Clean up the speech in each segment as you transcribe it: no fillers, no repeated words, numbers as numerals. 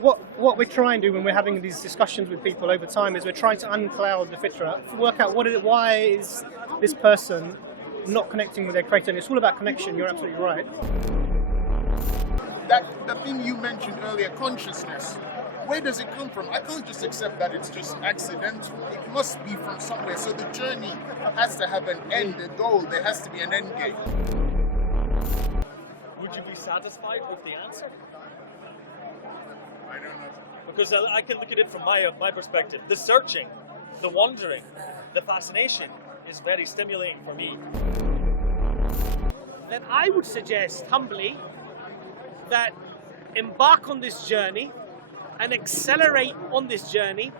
what we're trying to do when we're having these discussions with people over time is we're trying to uncloud the fitra, work out why is this person not connecting with their creator. And it's all about connection. You're absolutely right. The thing you mentioned earlier, consciousness, where does it come from? I can't just accept that it's just accidental. It must be from somewhere. So the journey has to have an end, a goal. There has to be an end game. Would you be satisfied with the answer? I don't know. Because I can look at it from my perspective. The searching, the wondering, the fascination is very stimulating for me. Then I would suggest, humbly, that embark on this journey and accelerate on this journey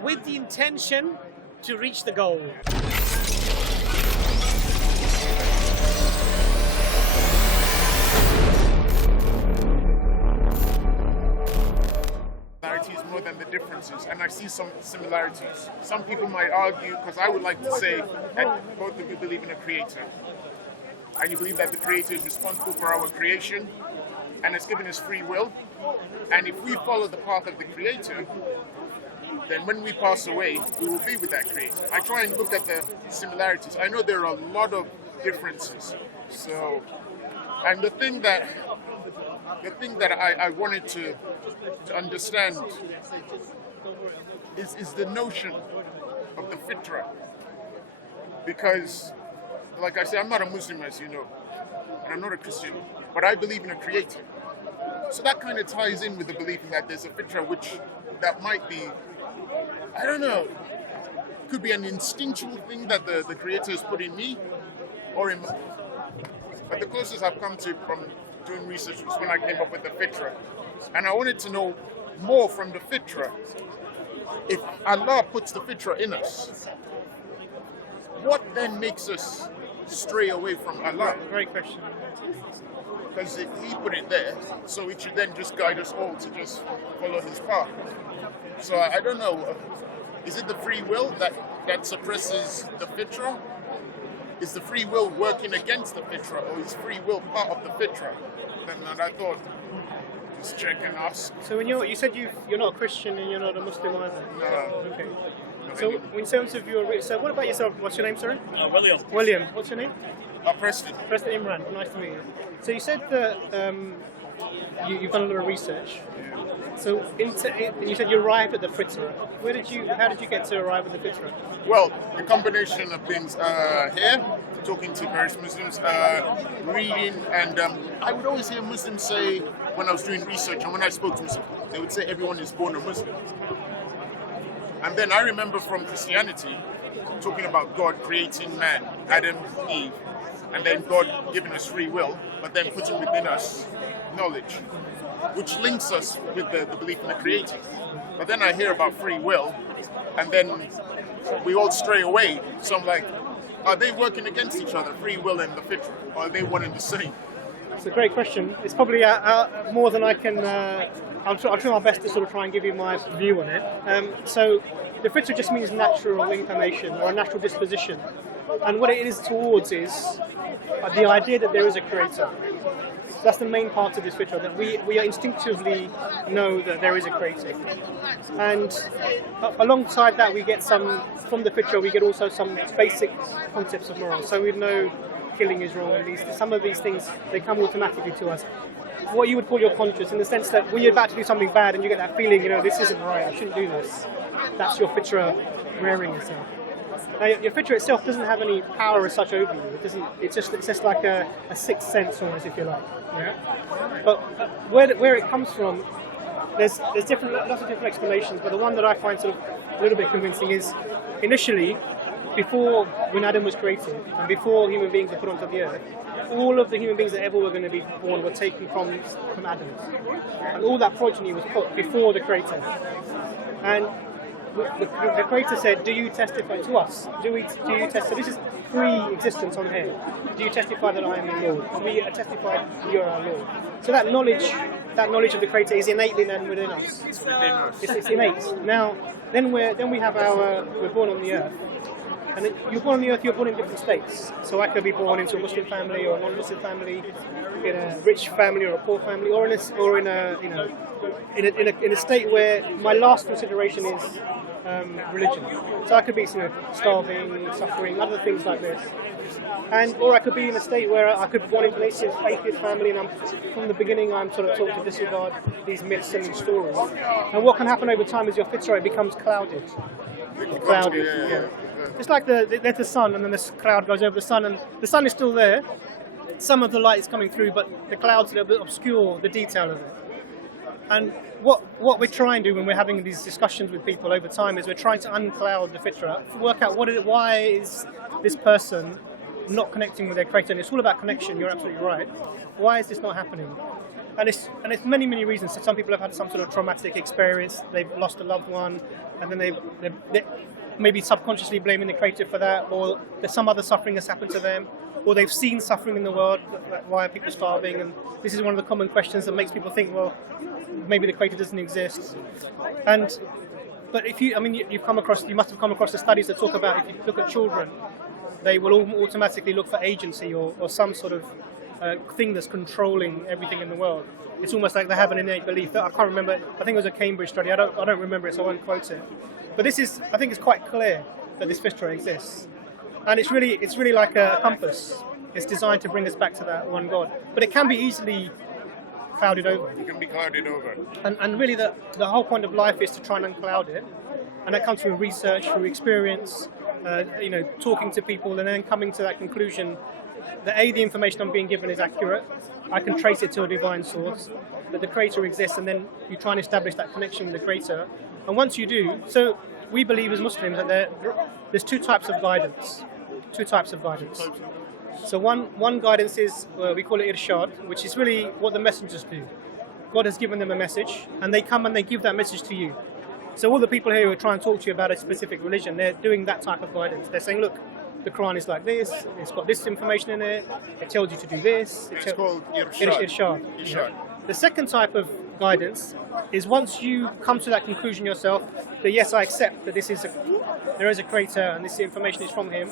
with the intention to reach the goal. More than the differences, and I see some similarities. Some people might argue, because I would like to say that both of you believe in a creator, and you believe that the creator is responsible for our creation and has given us free will, and if we follow the path of the creator, then when we pass away, we will be with that creator. I try and look at the similarities. I know there are a lot of differences. So, and the thing that I wanted to understand is the notion of the fitra. Because, like I said, I'm not a Muslim, as you know, and I'm not a Christian, but I believe in a creator. So that kind of ties in with the belief that there's a fitra, that might be, I don't know, could be an instinctual thing that the creator has put in me, or in, but the closest I've come to from doing research was when I came up with the fitra. And I wanted to know more from the fitra. If Allah puts the fitra in us, what then makes us stray away from Allah? Great question. Because if He put it there, so it should then just guide us all to just follow His path. So I don't know, is it the free will that suppresses the fitra? Is the free will working against the fitra, or is free will part of the fitra? Then I thought, just check and ask. So when you said you're not a Christian and you're not a Muslim either? No. Okay. So in terms of so what about yourself? What's your name, sorry? William. William. What's your name? Preston. Preston Imran. Nice to meet you. So you said that you've done a lot of research. So you said you arrived at the fitra. How did you get to arrive at the fitra? Well, the combination of things here, talking to various Muslims, reading, and I would always hear Muslims say, when I was doing research and when I spoke to Muslims, they would say everyone is born a Muslim. And then I remember from Christianity, talking about God creating man, Adam, Eve, and then God giving us free will, but then putting within us knowledge, which links us with the belief in the Creator. But then I hear about free will, and then we all stray away. So I'm like, are they working against each other, free will and the fitra, or are they one and the same? It's a great question. It's probably more than I can. I'll try my best to sort of try and give you my view on it. So the fitra just means natural inclination or a natural disposition, and what it is towards is the idea that there is a creator. That's the main part of this fitra, that we instinctively know that there is a creator. And alongside that, we get from the fitra, we get also some basic concepts of morals. So we know killing is wrong, and some of these things, they come automatically to us. What you would call your conscience, in the sense that when you're about to do something bad and you get that feeling, this isn't right, I shouldn't do this. That's your fitra rearing itself. Now, your fitra itself doesn't have any power as such over you. It's just like a sixth sense, almost, if you like. Yeah. But where it comes from, there's lots of different explanations. But the one that I find sort of a little bit convincing is, initially, when Adam was created and before human beings were put onto the earth, all of the human beings that ever were going to be born were taken from Adam, and all that progeny was put before the Creator. And the Creator said, do you testify to us? Do you testify? This is pre-existence on here. Do you testify that I am the Lord? And we testify that you are our Lord. So that knowledge of the Creator is innately then within us. It's innate. Now, then we're born on the earth, And you're born on the earth, you're born in different states. So I could be born into a Muslim family or a non-Muslim family, in a rich family or a poor family, or in a state where my last consideration is religion. So I could be starving, suffering, other things like this. Or I could be in a state where I could be born into an atheist family, and from the beginning I'm sort of taught to disregard these myths and these stories. And what can happen over time is your fitra becomes clouded. Yeah. It's like there's the sun, and then this cloud goes over the sun, and the sun is still there. Some of the light is coming through, but the clouds a little bit obscure the detail of it. And what we're trying to do when we're having these discussions with people over time is we're trying to uncloud the fitra, work out why is this person not connecting with their creator. And it's all about connection. You're absolutely right. Why is this not happening? And it's many reasons. So some people have had some sort of traumatic experience. They've lost a loved one, and then they maybe subconsciously blaming the creator for that, or there's some other suffering that's happened to them, or they've seen suffering in the world. Like, why are people starving? And this is one of the common questions that makes people think, well, maybe the creator doesn't exist. But if you must have come across the studies that talk about, if you look at children, they will automatically look for agency or some sort of thing that's controlling everything in the world. It's almost like they have an innate belief. I can't remember. I think it was a Cambridge study. I don't remember it, so I won't quote it. But I think it's quite clear that this fitra exists, and it's really like a compass. It's designed to bring us back to that one God. But it can be easily clouded over. It can be clouded over. And really, the whole point of life is to try and uncloud it, and that comes through research, through experience, talking to people, and then coming to that conclusion that the information I'm being given is accurate. I can trace it to a divine source, that the creator exists, and then you try and establish that connection with the creator. And once you do, so we believe as Muslims that there's two types of guidance. So one guidance is, we call it irshad, which is really what the messengers do. God has given them a message, and they come and they give that message to you. So all the people here who are trying to talk to you about a specific religion, they're doing that type of guidance. They're saying, look, the Quran is like this, it's got this information in it, it tells you to do this. It's called irshad. Irshad. The second type of guidance is once you come to that conclusion yourself, that yes, I accept that there is a creator and this information is from him,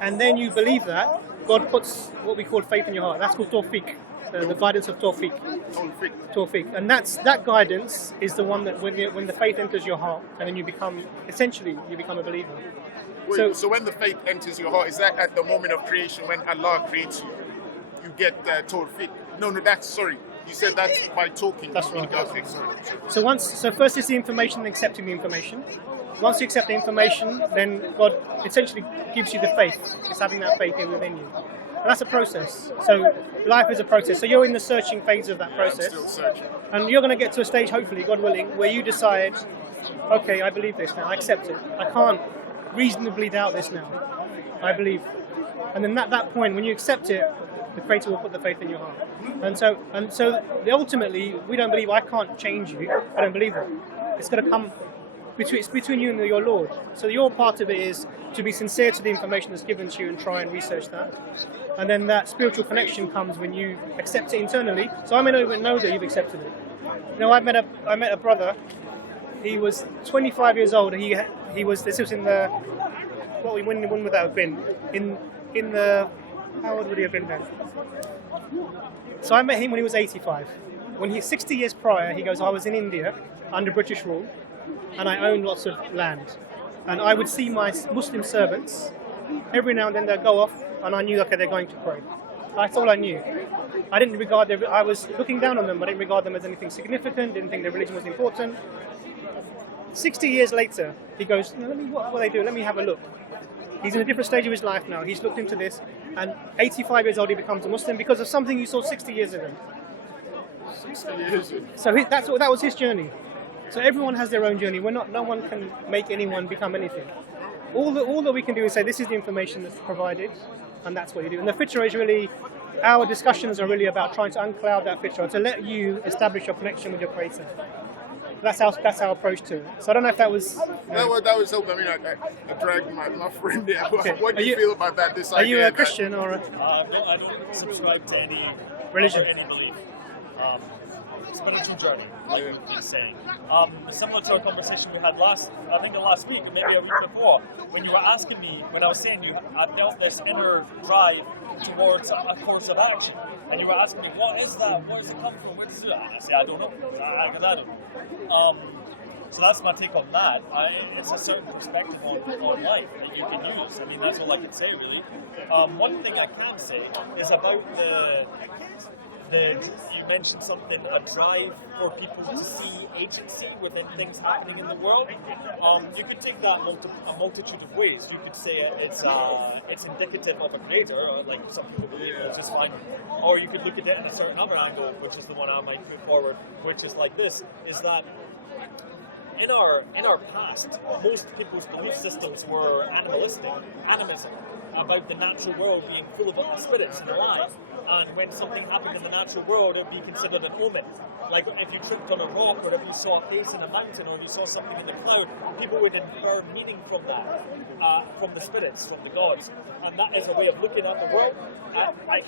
and then you believe that, God puts what we call faith in your heart. That's called tawfiq, the guidance of tawfiq. And that guidance is the one that when the faith enters your heart, and then you become a believer. Wait, so when the faith enters your heart, is that at the moment of creation when Allah creates you? You get tawfiq. No, sorry. You said that's by talking. That's right. So first is the information and accepting the information. Once you accept the information, then God essentially gives you the faith. It's having that faith within you. And that's a process. So life is a process. So you're in the searching phase of that process. I'm still searching. And you're going to get to a stage, hopefully, God willing, where you decide, okay, I believe this now. I accept it. I can't reasonably doubt this now. I believe. And then at that point, when you accept it, the Creator will put the faith in your heart. And so ultimately, we don't believe I can't change you. I don't believe that. It's going to come between you and your Lord. So your part of it is to be sincere to the information that's given to you and try and research that. And then that spiritual connection comes when you accept it internally. So I may not even know that you've accepted it. I met a brother. He was 25 years old. He was. This was in the. When would that have been? In the. How old would he have been then? So I met him when he was 85. When he's 60 years prior, he goes, I was in India under British rule, and I owned lots of land. And I would see my Muslim servants, every now and then they'd go off, and I knew, okay, they're going to pray. That's all I knew. I didn't regard them, I was looking down on them, I didn't regard them as anything significant, didn't think their religion was important. 60 years later, he goes, what they do, let me have a look. He's in a different stage of his life now. He's looked into this, and 85 years old, he becomes a Muslim because of something he saw 60 years ago. 60 years ago. So that was his journey. So everyone has their own journey. No one can make anyone become anything. All that we can do is say this is the information that's provided, and that's what you do. And the fitra is really, our discussions are really about trying to uncloud that fitra, to let you establish your connection with your Creator. That's our approach to it. So I don't know if that was... That was helpful. I mean, I dragged my friend there. Okay. What do you feel about that? This are idea you a Christian or a... No, I don't subscribe to any religion? Any belief. spiritual journey, like you were saying. Similar to a conversation we had last week, or maybe a week before, when you were asking me, when I was saying I felt this inner drive towards a course of action, and you were asking me, what is that? Where does it come from? Where does it? And I say, I don't know, because I don't know. So that's my take on that. It's a certain perspective on life that you can use. I mean, that's all I can say, really. One thing I can say is about you mentioned something, a drive for people to see agency within things happening in the world. You could take that a multitude of ways. You could say it's indicative of a creator, or like some people believe, which is fine. Or you could look at it in a certain other angle, which is the one I might put forward, which is like this, is that in our past, most people's belief systems were animism, about the natural world being full of spirits and alive. And when something happened in the natural world, it would be considered an omen. Like if you tripped on a rock, or if you saw a face in a mountain, or if you saw something in the cloud, people would infer meaning from that, from the spirits, from the gods. And that is a way of looking at the world.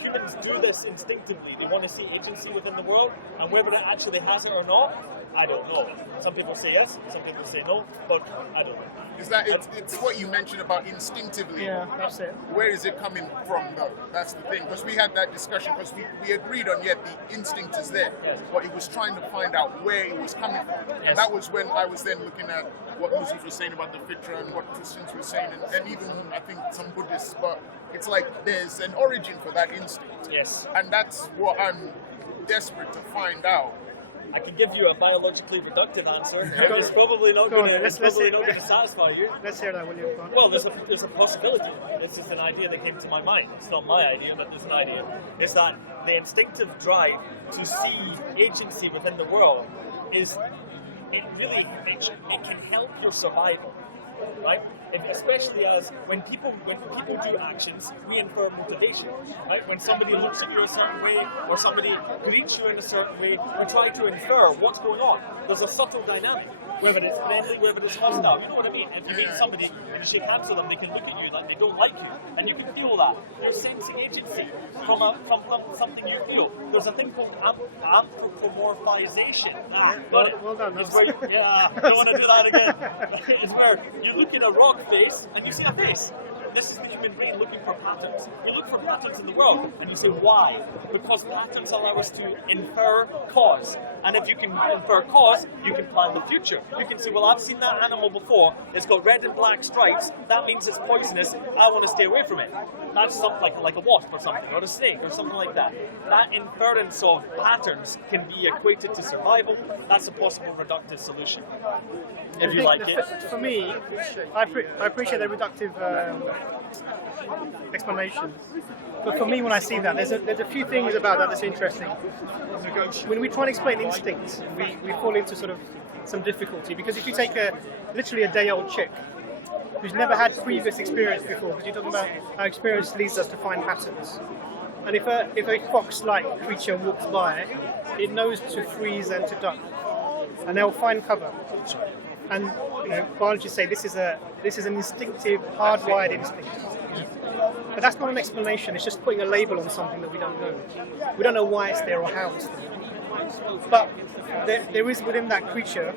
Humans do this instinctively. They want to see agency within the world, and whether it actually has it or not, I don't know. Some people say yes, some people say no, but I don't know. Is that it's what you mentioned about instinctively? Yeah, that's it. Where is it coming from, though? That's the thing. Because we had that discussion, because we agreed on, yet the instinct is there. Yes. But it was trying to find out where it was coming from. Yes. And that was when I was then looking at what Muslims were saying about the fitra and what Christians were saying, and even, I think, some Buddhists. But it's like there's an origin for that instinct. Yes. And that's what I'm desperate to find out. I can give you a biologically reductive answer. It's probably not going to satisfy you. Let's hear that, will you? Well, there's a possibility. This is an idea that came to my mind. It's not my idea, but there's an idea. It's that the instinctive drive to see agency within the world it can help your survival, right? Especially as when people do actions, we infer motivation, right? When somebody looks at you a certain way, or somebody greets you in a certain way, we try to infer what's going on. There's a subtle dynamic, whether it's friendly, whether it's hostile. You know what I mean? If you meet somebody and you shake hands with them, they can look at you like they don't like you, and you can feel that. You're sensing agency from something you feel. There's a thing called anthropomorphization. Well done. Don't want to do that again. It's where you look in a rock face and you see a face. This is the human brain looking for patterns. We look for patterns in the world, and you say, why? Because patterns allow us to infer cause. And if you can infer cause, you can plan the future. You can say, well, I've seen that animal before. It's got red and black stripes. That means it's poisonous. I want to stay away from it. That's something like a wasp or something, or a snake or something like that. That inference of patterns can be equated to survival. That's a possible reductive solution. If you like it. For me, I appreciate the reductive explanations. But for me, when I see that, there's a few things about that that's interesting. When we try and explain instincts, we fall into sort of some difficulty, because if you take literally a day-old chick who's never had previous experience before, because you're talking about how experience leads us to find patterns. And if a fox-like creature walks by, it knows to freeze and to duck, and they'll find cover. And biologists say this is an instinctive, hardwired instinct. But that's not an explanation. It's just putting a label on something that we don't know. We don't know why it's there or how it's there. But there is within that creature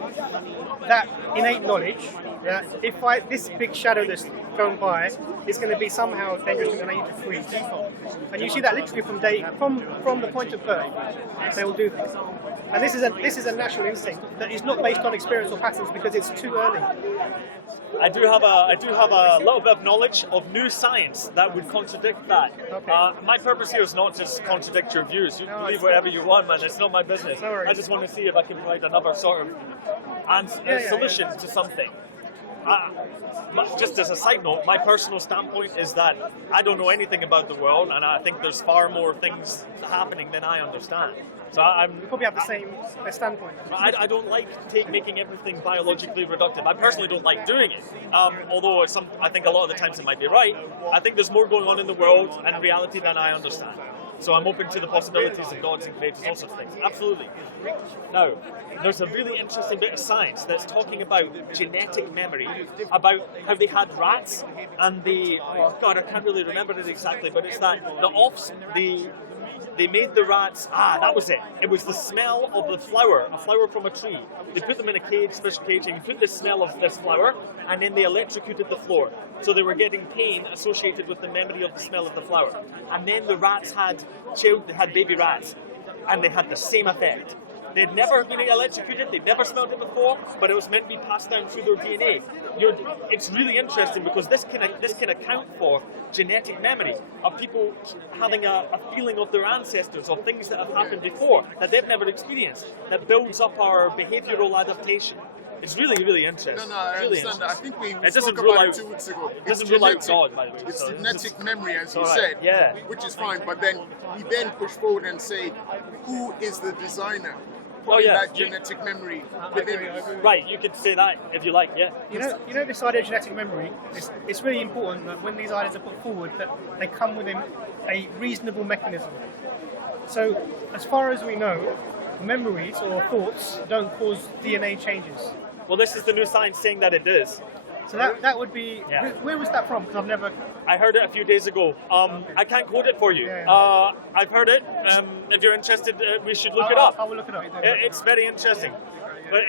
that innate knowledge that if this big shadow that's going by is going to be somehow dangerous and I need to freeze. And you see that literally from the point of birth, they will do this. And this is a natural instinct that is not based on experience or patterns, because it's too early. I do have a little bit of knowledge of new science that would contradict that. Okay. My purpose here is not just contradict your views. You can believe whatever you want, man. It's not my business. No worries. I just want to see if I can provide another sort of solution to something. Just as a side note, my personal standpoint is that I don't know anything about the world, and I think there's far more things happening than I understand. So we probably have the same standpoint. I don't like making everything biologically reductive. I personally don't like doing it. Although I think a lot of the times it might be right. I think there's more going on in the world and reality than I understand. So I'm open to the possibilities of gods and creators, all sorts of things. Absolutely. Now, there's a really interesting bit of science that's talking about genetic memory, about how they had rats and I can't really remember it exactly, but it's that the they made the rats, that was it. It was the smell of the flower, a flower from a tree. They put them in a cage, special cage, and you put the smell of this flower, and then they electrocuted the floor. So they were getting pain associated with the memory of the smell of the flower. And then the rats had baby rats, and they had the same effect. They'd never been electrocuted, they'd never smelled it before, but it was meant to be passed down through their DNA. It's really interesting because this can account for genetic memory of people having a feeling of their ancestors, of things that have happened before that they've never experienced, that builds up our behavioural adaptation. It's really, really interesting. No, I really understand that. I think we it spoke about it 2 weeks ago. It doesn't rule out God, by the way. It's so genetic memory, as you right. said, yeah. which is fine. But then we then push forward and say, who is the designer? That genetic memory within. Right, you could say that if you like, yeah. You know this idea of genetic memory, it's really important that when these ideas are put forward that they come within a reasonable mechanism. So as far as we know, memories or thoughts don't cause DNA changes. Well, this is the new science saying that it does. So that would be, where was that from? Because I've never... I heard it a few days ago. I can't quote it for you. Yeah. I've heard it. If you're interested, we should look it up. I will look it up. It's very interesting. But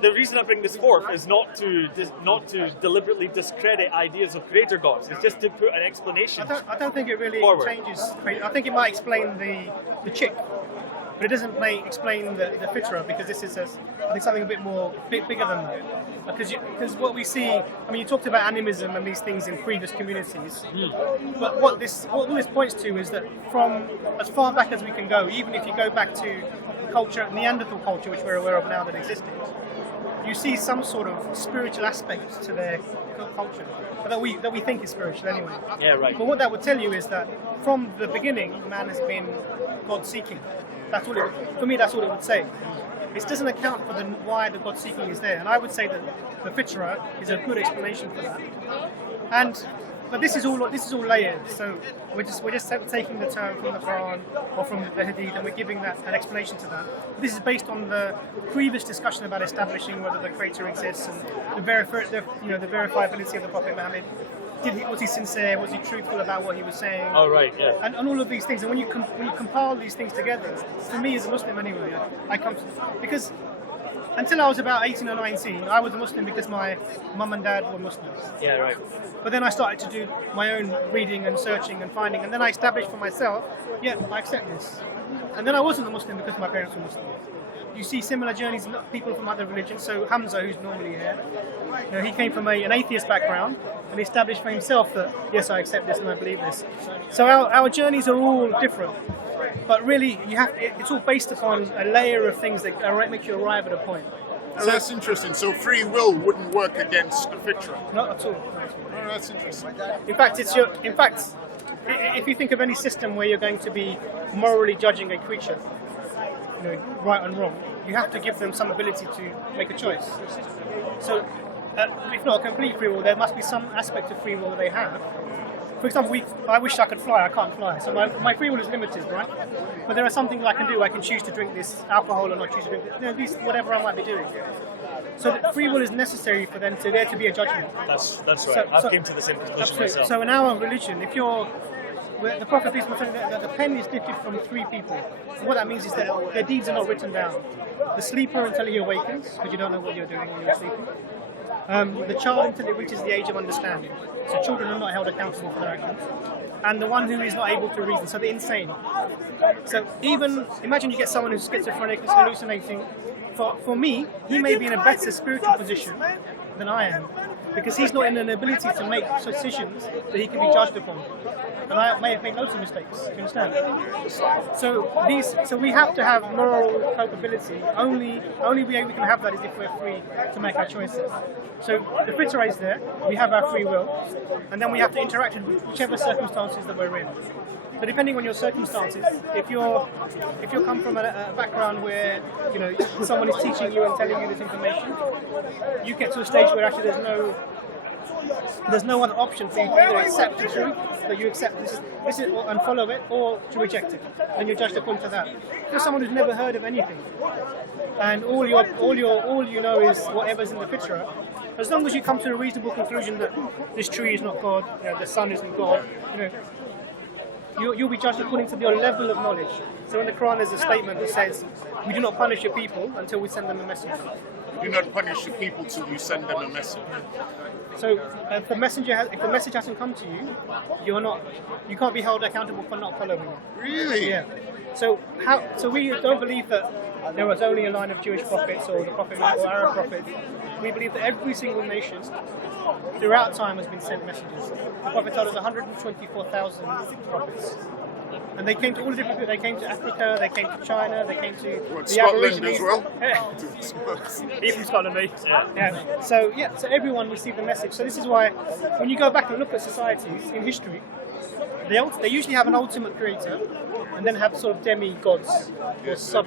the reason I bring this forth is not to deliberately discredit ideas of creator gods. It's just to put an explanation. I don't think it really forward. Changes. I think it might explain the chick, but it doesn't explain the fitra, because this is I think something a bit bigger than that. Because what we see, I mean, you talked about animism and these things in previous communities, but what all this points to is that from as far back as we can go, even if you go back to culture, Neanderthal culture, which we're aware of now that existed, you see some sort of spiritual aspect to their culture that we think is spiritual anyway. Yeah, right. But what that would tell you is that from the beginning, man has been God-seeking. That's all for me. That's all it would say. It doesn't account for why the God-seeking is there, and I would say that the fitra is a good explanation for that. But this is all layered. So we're just taking the term from the Quran or from the Hadith, and we're giving that an explanation to that. This is based on the previous discussion about establishing whether the Creator exists and the verifiability of the Prophet Muhammad. Was he sincere? Was he truthful about what he was saying? Oh, right, yeah. And all of these things. And when you compile these things together, for me as a Muslim anyway, because until I was about 18 or 19, I was a Muslim because my mum and dad were Muslims. Yeah, right. But then I started to do my own reading and searching and finding, and then I established for myself, I accept this. And then I wasn't a Muslim because my parents were Muslim. You see similar journeys in people from other religions. So Hamza, who's normally here, he came from an atheist background and established for himself that, yes, I accept this and I believe this. So our journeys are all different. But really, it's all based upon a layer of things that make you arrive at a point. So that's interesting. So free will wouldn't work against the fitra? Not at all. Oh, that's interesting. In fact, if you think of any system where you're going to be morally judging a creature, right and wrong, you have to give them some ability to make a choice. So, if not complete free will, there must be some aspect of free will that they have. For example, I wish I could fly, I can't fly. So my free will is limited, right? But there are some things I can do. I can choose to drink this alcohol or not choose to drink it. Whatever I might be doing. So free will is necessary for there to be a judgment. That's right. I've came to the same conclusion myself. So in our religion, the Prophet is saying that the pen is lifted from 3 people. What that means is that their deeds are not written down. The sleeper until he awakens, because you don't know what you're doing when you're sleeping. The child until it reaches the age of understanding. So children are not held accountable for their actions. And the one who is not able to reason, so the insane. So imagine you get someone who's schizophrenic, who's hallucinating. For me, he may be in a better spiritual position than I am, because he's not in an ability to make decisions that he can be judged upon. And I may have made loads of mistakes, do you understand? So we have to have moral culpability. Only way we can have that is if we're free to make our choices. So the fitra is there, we have our free will, and then we have to interact in whichever circumstances that we're in. So depending on your circumstances, if you come from a background where someone is teaching you and telling you this information, you get to a stage where actually there's no other option for you to either accept the truth, that you accept this and follow it, or to reject it, and you're judged according to that. If you're someone who's never heard of anything, and all you know is whatever's in the fitra, as long as you come to a reasonable conclusion that this tree is not God, the sun isn't God, you'll be judged according to your level of knowledge. So in the Quran there's a statement that says, we do not punish your people until we send them a message. Do not punish the people till you send them a message. So if the message hasn't come to you, you can't be held accountable for not following it. Really? Yeah. So we don't believe that there was only a line of Jewish prophets or the prophet or Arab prophets. We believe that every single nation throughout time has been sent messages. The Prophet told us 124,000 prophets. And they came to all the different people. They came to Africa, they came to China, they came to the Scotland as well? Even from Scotland, mate. Yeah. So everyone received the message. So this is why, when you go back and look at societies in history, they usually have an ultimate creator and then have sort of demigods or sub.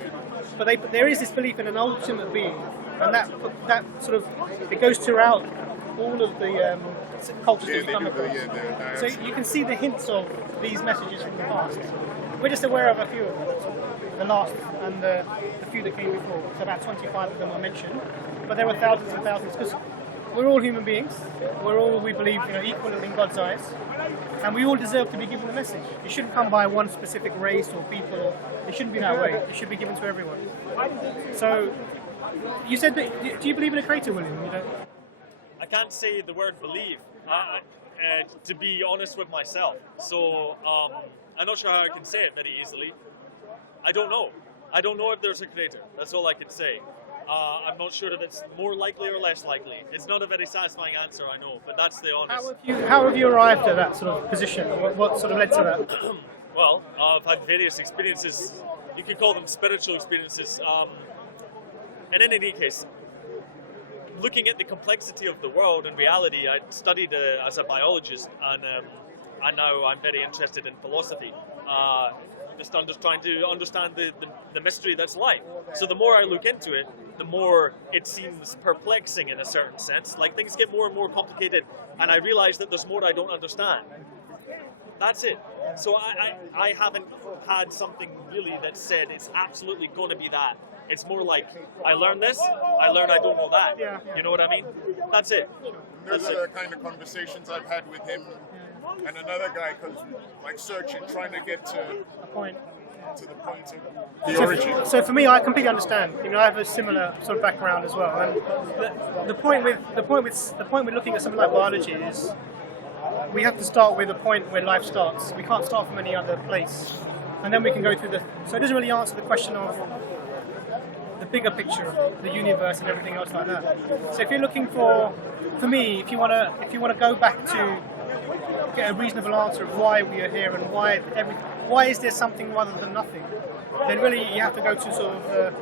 But there is this belief in an ultimate being, and that sort of, it goes throughout all of the cultures that you come across. So you can see the hints of these messages from the past. We're just aware of a few of them, the last and the few that came before. So about 25 of them are mentioned, but there were thousands and thousands, because we're all human beings. We're all, we believe, equal in God's eyes, and we all deserve to be given the message. It shouldn't come by one specific race or people. It shouldn't be that way. It should be given to everyone. So, you said that. Do you believe in a creator, William? I can't say the word believe, to be honest with myself. So I'm not sure how I can say it very easily. I don't know. I don't know if there's a creator. That's all I can say. I'm not sure if it's more likely or less likely. It's not a very satisfying answer, I know, but that's the honest. How have you arrived at that sort of position? What sort of led to that? Well, I've had various experiences. You could call them spiritual experiences. And in any case, looking at the complexity of the world and reality, I studied as a biologist, and now I'm very interested in philosophy. Just trying to understand the mystery that's life. So the more I look into it, the more it seems perplexing in a certain sense. Like, things get more and more complicated, and I realize that there's more I don't understand. That's it. So I haven't had something really that said it's absolutely going to be that. It's more like, I learned this, I learned I don't know that. Yeah. You know what I mean? That's it. Those are the kind of conversations I've had with him and another guy, because like searching, trying to get to A point. to the point of the origin. So for me, I completely understand. I have a similar sort of background as well. And the point with looking at something like biology is, we have to start with a point where life starts. We can't start from any other place, and then we can go through so it doesn't really answer the question of the bigger picture of the universe and everything else like that. So if you're looking for me, if you want to go back to get a reasonable answer of why we are here and why is there something rather than nothing, then really you have to go to sort of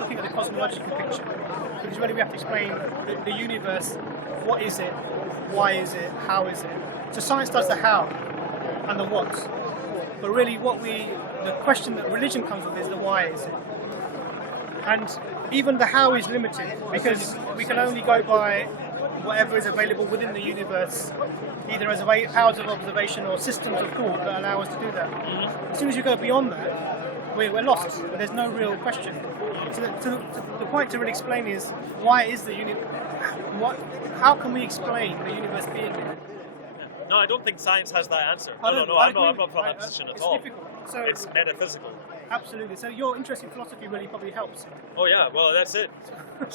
looking at the cosmological picture, because really we have to explain the universe. What is it? Why is it? How is it? So science does the how and the what, but really the question that religion comes with is the why is it. And even the how is limited, because we can only go by whatever is available within the universe, either as powers of observation or systems of thought that allow us to do that. As soon as you go beyond that, we're lost. There's no real question. So the point to really explain is, why is the universe? How can we explain the universe being here? No, I don't think science has that answer. No, I'm not from that position at all. It's difficult. So it's metaphysical. Absolutely. So your interest in philosophy really probably helps. Oh yeah, well that's it.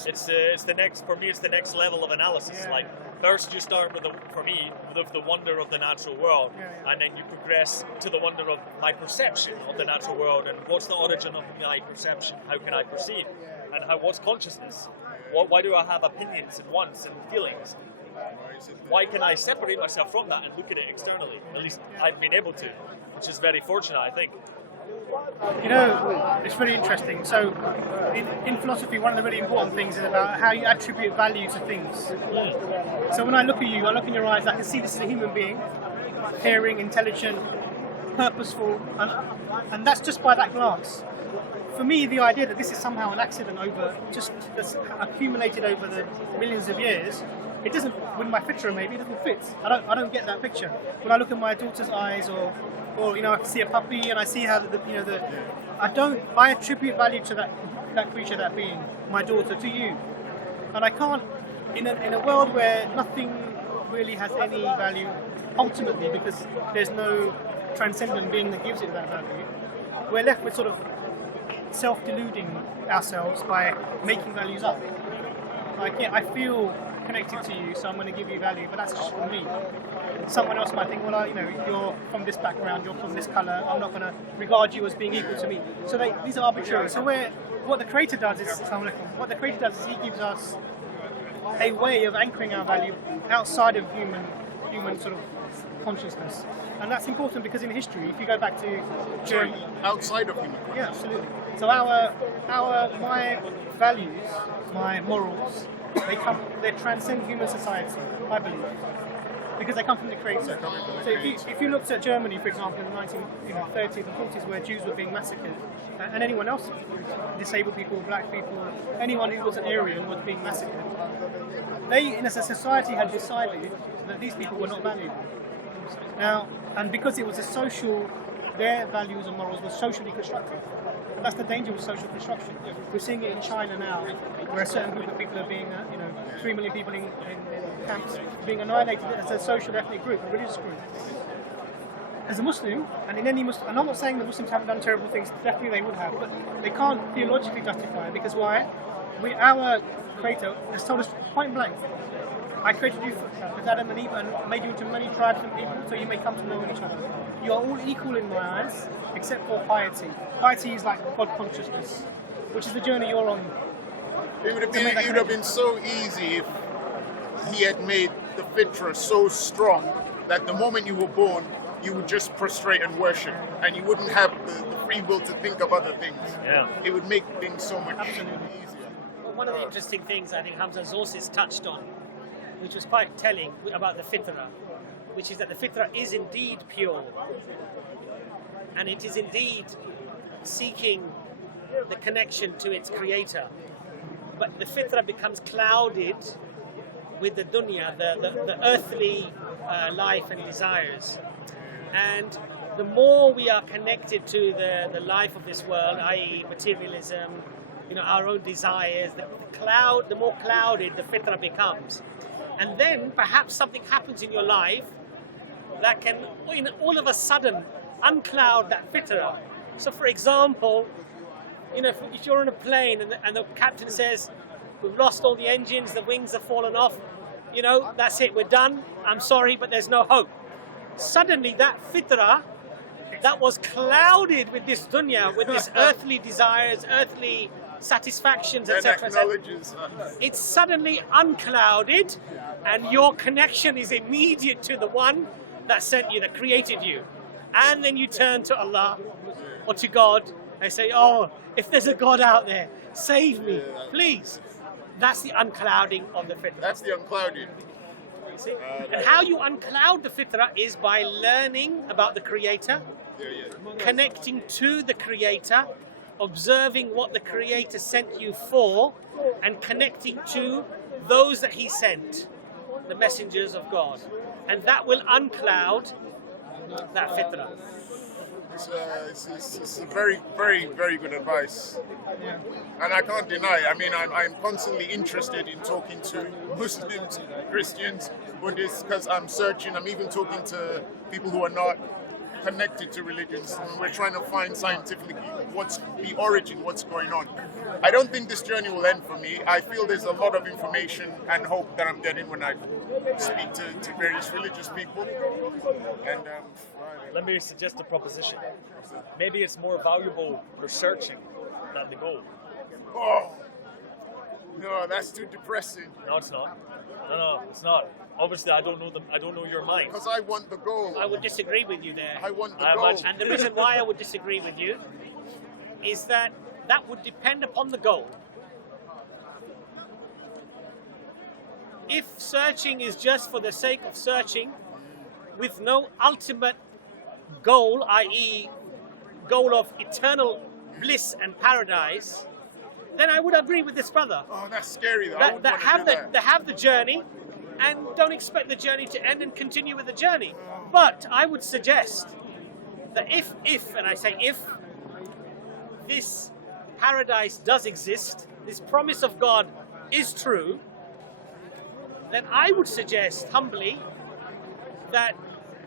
It's the next level of analysis. Yeah. Like, first you start with the wonder of the natural world, and then you progress to the wonder of my perception of the natural world, and what's the origin of my perception? How can I perceive? And what's consciousness? Why do I have opinions and wants and feelings? Why can I separate myself from that and look at it externally? At least I've been able to, which is very fortunate, I think. It's really interesting. So, in philosophy, one of the really important things is about how you attribute value to things. So when I look at you, I look in your eyes, I can see this is a human being, caring, intelligent, purposeful, and that's just by that glance. For me, the idea that this is somehow an accident that's accumulated over the millions of years, it doesn't, with my picture maybe, it doesn't fit. I don't get that picture. When I look at my daughter's eyes, or I can see a puppy and I see how I attribute value to that creature, that being, my daughter, to you. And I can't, in a world where nothing really has any value ultimately, because there's no transcendent being that gives it that value, we're left with sort of self-deluding ourselves by making values up. Like, yeah, I feel connected to you, so I'm going to give you value, but that's just for me. Someone else might think, well, you're from this background, you're from this colour, I'm not going to regard you as being equal to me. So these are arbitrary. So what the Creator does is, he gives us a way of anchoring our value outside of human sort of consciousness. And that's important because in history, if you go back to Germany, outside of human consciousness. Yeah, absolutely. So my values, my morals, they transcend human society, I believe, because they come from the Creator. So if you looked at Germany, for example, in the 1930s and 40s, where Jews were being massacred, and anyone else, disabled people, black people, anyone who was an Aryan was being massacred, they, as a society, had decided that these people were not valuable. Now, and because it was their values and morals were socially constructed. And that's the danger with social construction. We're seeing it in China now, where a certain group of people are being, 3 million people in camps, being annihilated as a social ethnic group, a religious group. As a Muslim, and in any Muslim, and I'm not saying that Muslims haven't done terrible things, definitely they would have, but they can't theologically justify it, because why? Our Creator has told us point blank, I created you with Adam and Eve and made you into many tribes and people, so you may come to know each other. You are all equal in my eyes, except for piety. Piety is like God consciousness, which is the journey you're on. It would have been so easy if he had made the fitra so strong that the moment you were born, you would just prostrate and worship, and you wouldn't have the free will to think of other things. Yeah. It would make things so much easier. Well, one of the interesting things I think Hamza Zorsis touched on, which was quite telling about the fitra, which is that the fitra is indeed pure, and it is indeed seeking the connection to its creator. But the fitra becomes clouded with the dunya, the earthly life and desires. And the more we are connected to the life of this world, i.e. materialism, our own desires, the more clouded the fitra becomes. And then perhaps something happens in your life that can, all of a sudden, uncloud that fitra. So, for example, if you're on a plane and the captain says, "We've lost all the engines, the wings have fallen off, that's it, we're done. I'm sorry, but there's no hope." Suddenly, that fitra that was clouded with this dunya, with this earthly desires, earthly satisfactions, etc., it's suddenly unclouded, and your connection is immediate to the one that sent you, that created you. And then you turn to Allah or to God and say, "Oh, if there's a God out there, save me, please." That's the unclouding of the fitra. That's the unclouding. See? And how you uncloud the fitra is by learning about the Creator, connecting to the Creator, observing what the Creator sent you for, and connecting to those that He sent, the messengers of God. And that will uncloud that fitra. It's a very, very, very good advice. Yeah. And I can't deny, I'm constantly interested in talking to Muslims, Christians, Buddhists, because I'm searching, I'm even talking to people who are not connected to religions, and we're trying to find scientifically what's the origin, what's going on. I don't think this journey will end for me. I feel there's a lot of information and hope that I'm getting when I speak to various religious people. And let me suggest a proposition. Maybe it's more valuable researching than the goal. oh no, that's too depressing. No, it's not. No, it's not. Obviously, I don't know your mind. Because I want the goal. I would disagree with you there. I want the goal. And the reason why I would disagree with you is that would depend upon the goal. If searching is just for the sake of searching, with no ultimate goal, i.e. goal of eternal bliss and paradise, then I would agree with this brother. Oh, that's scary though. That have the journey, and don't expect the journey to end and continue with the journey. But I would suggest that if and I say if, this paradise does exist, this promise of God is true, then I would suggest humbly that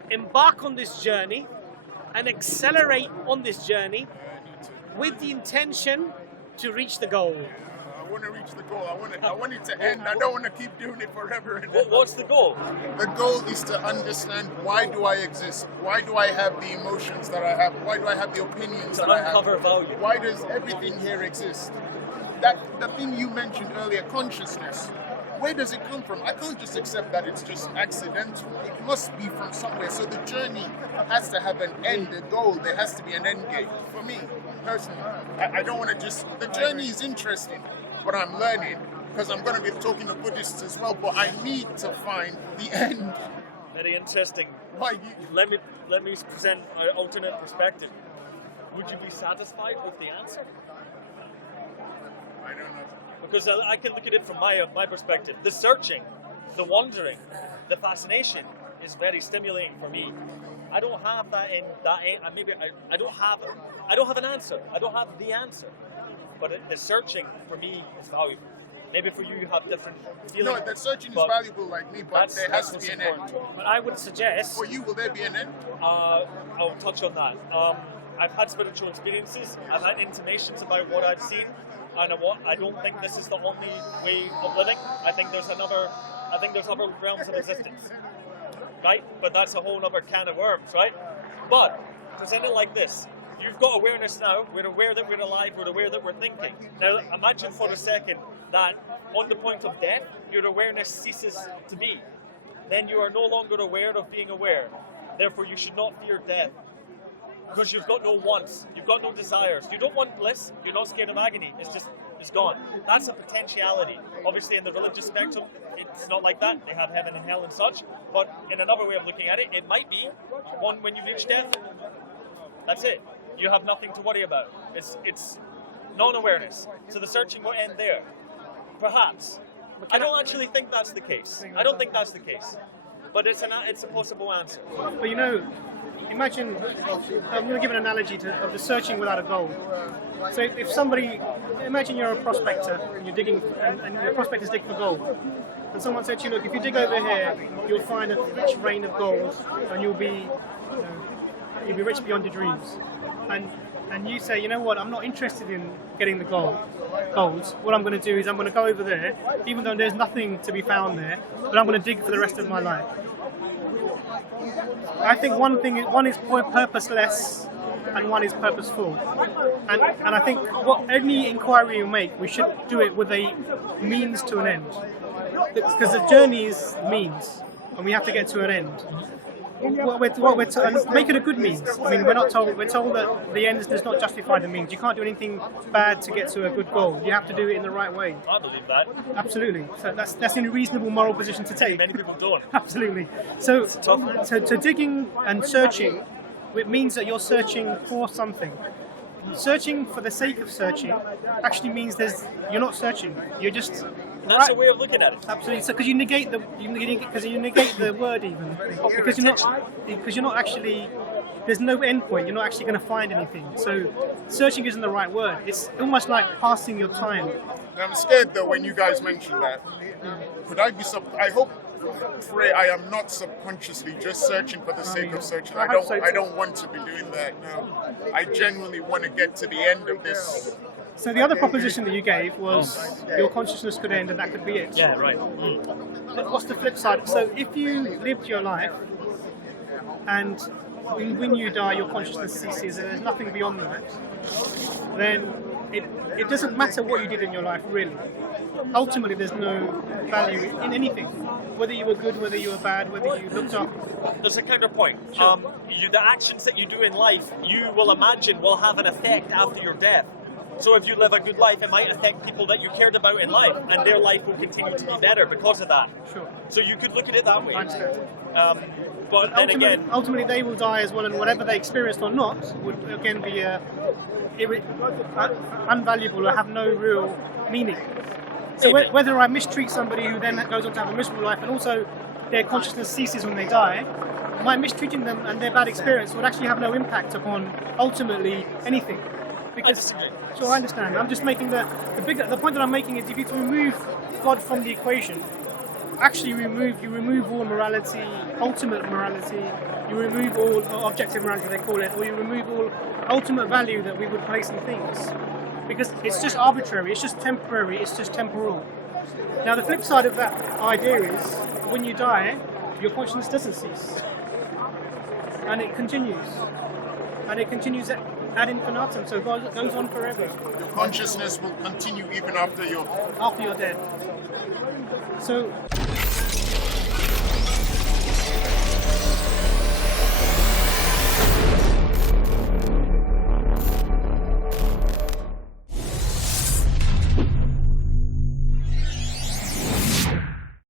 embark on this journey and accelerate on this journey with the intention to reach the goal. I want to reach the goal. I want it to end. I don't want to keep doing it forever. And What's the goal? The goal is to understand, why do I exist? Why do I have the emotions that I have? Why do I have the opinions that I have? Uncover value. Why does everything here exist? That the thing you mentioned earlier, consciousness. Where does it come from? I can't just accept that it's just accidental. It must be from somewhere. So the journey has to have an end, a goal. There has to be an end game. For me, personally, I don't want to just... The journey is interesting, but I'm learning, because I'm going to be talking to Buddhists as well, but I need to find the end. Very interesting. Why Let me present an alternate perspective. Would you be satisfied with the answer? I don't know. Because I can look at it from my perspective. The searching, the wondering, the fascination is very stimulating for me. I don't have I don't have an answer. I don't have the answer. But the searching for me is valuable. Maybe for you, you have different feelings. No, the searching is valuable like me, but there has to be an end. But I would suggest... For you, will there be an end? I'll touch on that. I've had spiritual experiences. I've had intimations about what I've seen. And I don't think this is the only way of living. I think there's other realms of existence, right? But that's a whole other can of worms, right? But present it like this: you've got awareness now. We're aware that we're alive. We're aware that we're thinking. Now, imagine for a second that on the point of death, your awareness ceases to be. Then you are no longer aware of being aware. Therefore, you should not fear death. Because you've got no wants, you've got no desires. You don't want bliss, you're not scared of agony, it's gone. That's a potentiality. Obviously in the religious spectrum, it's not like that. They have heaven and hell and such. But in another way of looking at it, it might be one when you reach death. That's it. You have nothing to worry about. It's non-awareness. So the searching will end there. Perhaps. I don't actually think that's the case. I don't think that's the case. But it's a possible answer. But you know, imagine, I'm going to give an analogy of the searching without a goal. So if somebody, imagine you're a prospector and you're digging, and your prospectors dig for gold. And someone said to you, look, if you dig over here, you'll find a rich rain of gold and you'll be rich beyond your dreams. And you say, you know what, I'm not interested in getting the gold. What I'm going to do is I'm going to go over there, even though there's nothing to be found there, but I'm going to dig for the rest of my life. I think one is purposeless and one is purposeful. And I think any inquiry we make, we should do it with a means to an end. Because the journey is means, and we have to get to an end. Make it a good means. I mean, we're told that the ends does not justify the means. You can't do anything bad to get to a good goal. You have to do it in the right way. I believe that. Absolutely. So that's a reasonable moral position to take. Many people don't. Absolutely. So digging and searching, it means that you're searching for something. Searching for the sake of searching actually means you're not searching. You're just. That's a way of looking at it. Absolutely. So because you negate the word even because you're not actually. There's no end point. You're not actually going to find anything. So searching isn't the right word. It's almost like passing your time. I'm scared though when you guys mention that. Could I be? I hope. Pray I am not subconsciously just searching for the sake of searching. I don't want to be doing that. No, I genuinely want to get to the end of this. So the other proposition that you gave was your consciousness could end and that could be it. Yeah, right. But what's the flip side? So if you lived your life and when you die your consciousness ceases and there's nothing beyond that, then it doesn't matter what you did in your life really. Ultimately there's no value in anything. Whether you were good, whether you were bad, whether you looked up. There's a counterpoint. Sure. The actions that you do in life, you will imagine will have an effect after your death. So if you live a good life, it might affect people that you cared about in life, and their life will continue to be better because of that. Sure. So you could look at it that way. I understand. But then again, ultimately they will die as well, and whatever they experienced or not would again be unvaluable or have no real meaning. So whether I mistreat somebody who then goes on to have a miserable life, and also their consciousness ceases when they die, my mistreating them and their bad experience would actually have no impact upon ultimately anything. Because, I understand. I'm just making the point that I'm making is if you remove God from the equation, actually you remove all morality, ultimate morality, you remove all objective morality, they call it, or you remove all ultimate value that we would place in things. Because it's just arbitrary, it's just temporary, it's just temporal. Now the flip side of that idea is, when you die, your consciousness doesn't cease. And it continues. And it continues ad infinitum, so it goes on forever. Your consciousness will continue even after you're dead. So